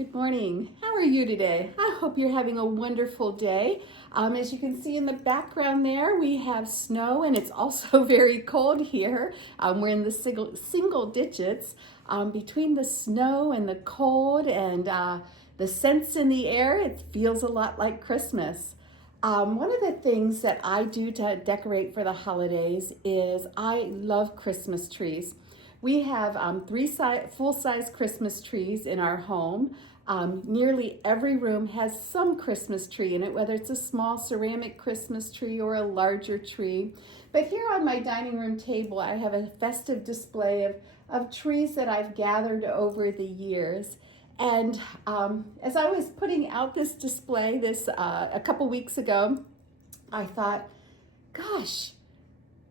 Good morning. How are you today? I hope you're having a wonderful day. As you can see in the background there, we have snow and it's also very cold here. We're in the single digits. Between the snow and the cold and the scents in the air, it feels a lot like Christmas. One of the things that I do to decorate for the holidays is I love Christmas trees. We have three full-size Christmas trees in our home. Nearly every room has some Christmas tree in it, whether it's a small ceramic Christmas tree or a larger tree. But here on my dining room table, I have a festive display of trees that I've gathered over the years. And as I was putting out this display a couple weeks ago, I thought, gosh,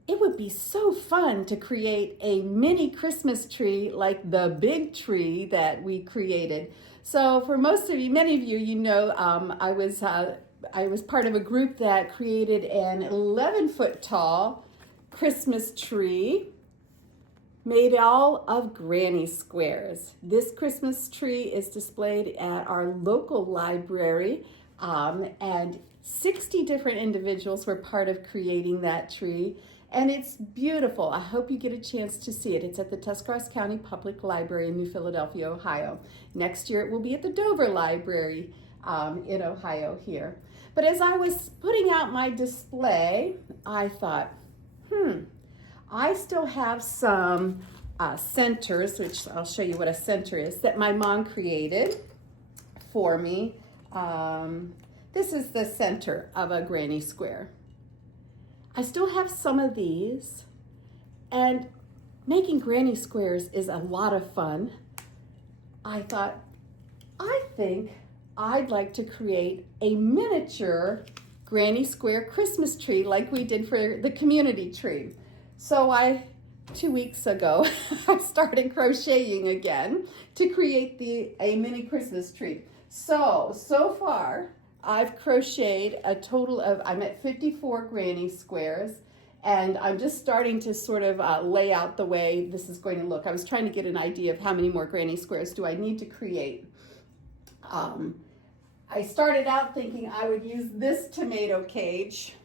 it would be so fun to create a mini Christmas tree like the big tree that we created. So for many of you, you know, I was part of a group that created an 11-foot tall Christmas tree made all of granny squares. This Christmas tree is displayed at our local library, and 60 different individuals were part of creating that tree. And it's beautiful. I hope you get a chance to see it. It's at the Tuscarawas County Public Library in New Philadelphia, Ohio. Next year it will be at the Dover Library in Ohio here. But as I was putting out my display, I thought, I still have some centers, which I'll show you what a center is, that my mom created for me. This is the center of a granny square. I still have some of these, and making granny squares is a lot of fun. I thought, I think I'd like to create a miniature granny square Christmas tree like we did for the community tree. So 2 weeks ago, I started crocheting again to create a mini Christmas tree. So far, I've crocheted a total of, I'm at 54 granny squares, and I'm just starting to sort of lay out the way this is going to look. I was trying to get an idea of how many more granny squares do I need to create. I started out thinking I would use this tomato cage,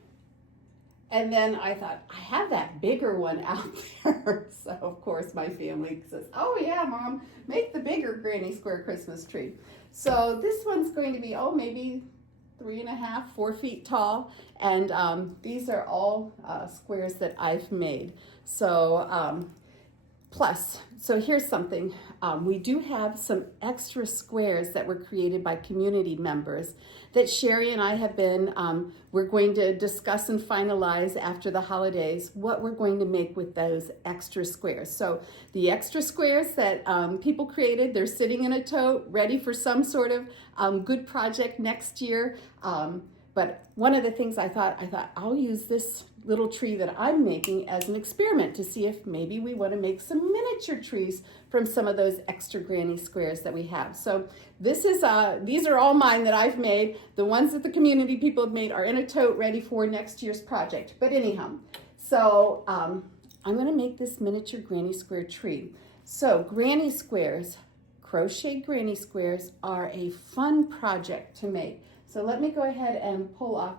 and then I thought, I have that bigger one out there. So of course my family says, oh yeah, Mom, make the bigger granny square Christmas tree. So this one's going to be, maybe 3.5, 4 feet tall, and these are all squares that I've made. So so here's something. We do have some extra squares that were created by community members that Sherry and I have been, we're going to discuss and finalize after the holidays what we're going to make with those extra squares. So the extra squares that people created, they're sitting in a tote ready for some sort of good project next year. But one of the things I thought I'll use this little tree that I'm making as an experiment to see if maybe we want to make some miniature trees from some of those extra granny squares that we have. So these are all mine that I've made. The ones that the community people have made are in a tote ready for next year's project. But anyhow, so I'm going to make this miniature granny square tree. So granny squares, crocheted granny squares, are a fun project to make. So let me go ahead and pull off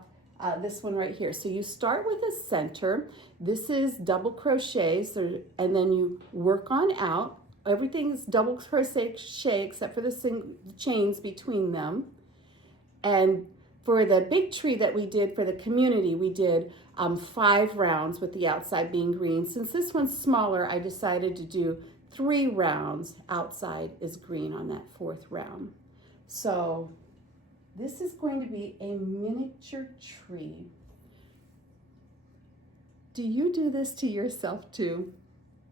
this one right here. So you start with a center. This is double crochets, and then you work on out. Everything's double crochet except for the chains between them. And for the big tree that we did for the community, we did 5 rounds with the outside being green. Since this one's smaller, I decided to do 3 rounds. Outside is green on that 4th round. So this is going to be a miniature tree. Do you do this to yourself too?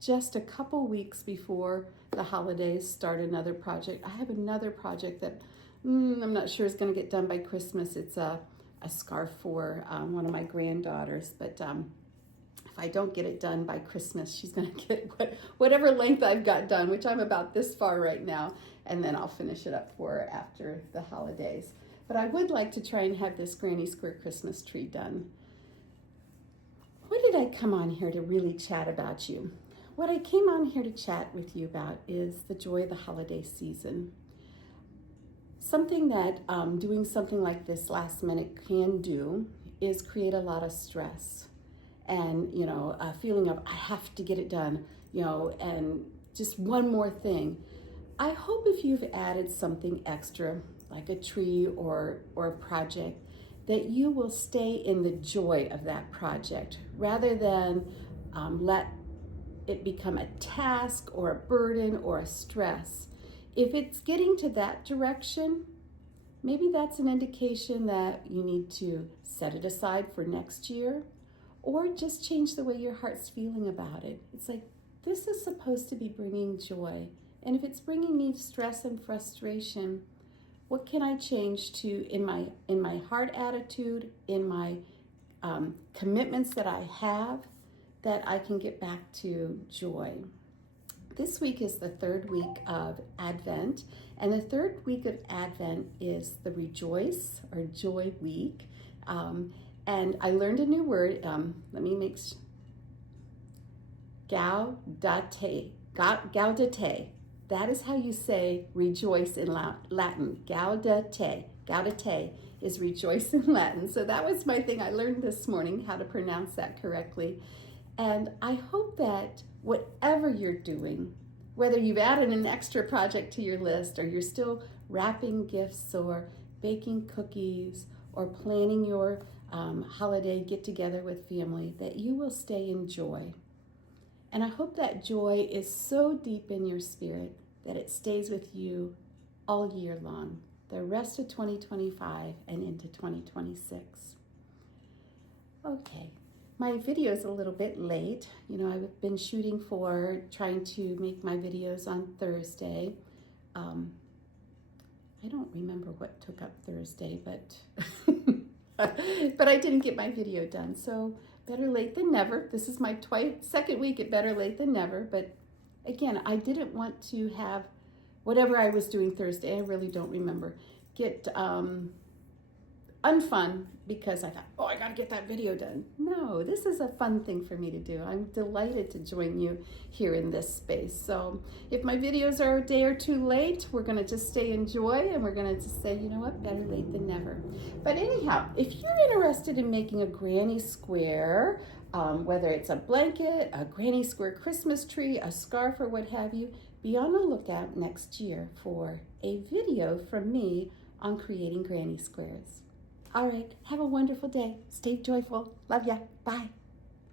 Just a couple weeks before the holidays, start another project. I have another project that I'm not sure is going to get done by Christmas. It's a scarf for one of my granddaughters, but if I don't get it done by Christmas, she's going to get whatever length I've got done, which I'm about this far right now, and then I'll finish it up for her after the holidays. But I would like to try and have this granny square Christmas tree done. What did I come on here to really chat about you? What I came on here to chat with you about is the joy of the holiday season. Something that doing something like this last minute can do is create a lot of stress and, a feeling of I have to get it done, and just one more thing. I hope if you've added something extra, like a tree or a project, that you will stay in the joy of that project rather than let it become a task or a burden or a stress. If it's getting to that direction, maybe that's an indication that you need to set it aside for next year or just change the way your heart's feeling about it. It's like, this is supposed to be bringing joy. And if it's bringing me stress and frustration, what can I change to in my heart attitude, in my commitments that I have, that I can get back to joy? This week is the third week of Advent, and the third week of Advent is the Rejoice or Joy Week. And I learned a new word. Let me make sure. Gaudete. Gaudete. That is how you say rejoice in Latin. Gaudete. Gaudete is rejoice in Latin. So that was my thing I learned this morning, how to pronounce that correctly. And I hope that whatever you're doing, whether you've added an extra project to your list or you're still wrapping gifts or baking cookies or planning your holiday get-together with family, that you will stay in joy. And I hope that joy is so deep in your spirit that it stays with you all year long, the rest of 2025 and into 2026. Okay, my video is a little bit late. I've been shooting for trying to make my videos on Thursday. I don't remember what took up Thursday, but but I didn't get my video done, so better late than never. This is my second week at Better Late Than Never, but again, I didn't want to have whatever I was doing Thursday, I really don't remember, get unfun because I thought, I gotta get that video done. No, this is a fun thing for me to do. I'm delighted to join you here in this space. So if my videos are a day or two late, we're gonna just stay in joy and we're gonna just say, you know what, better late than never. But anyhow, if you're interested in making a granny square, whether it's a blanket, a granny square Christmas tree, a scarf, or what have you, be on the lookout next year for a video from me on creating granny squares. All right, have a wonderful day. Stay joyful. Love ya. Bye.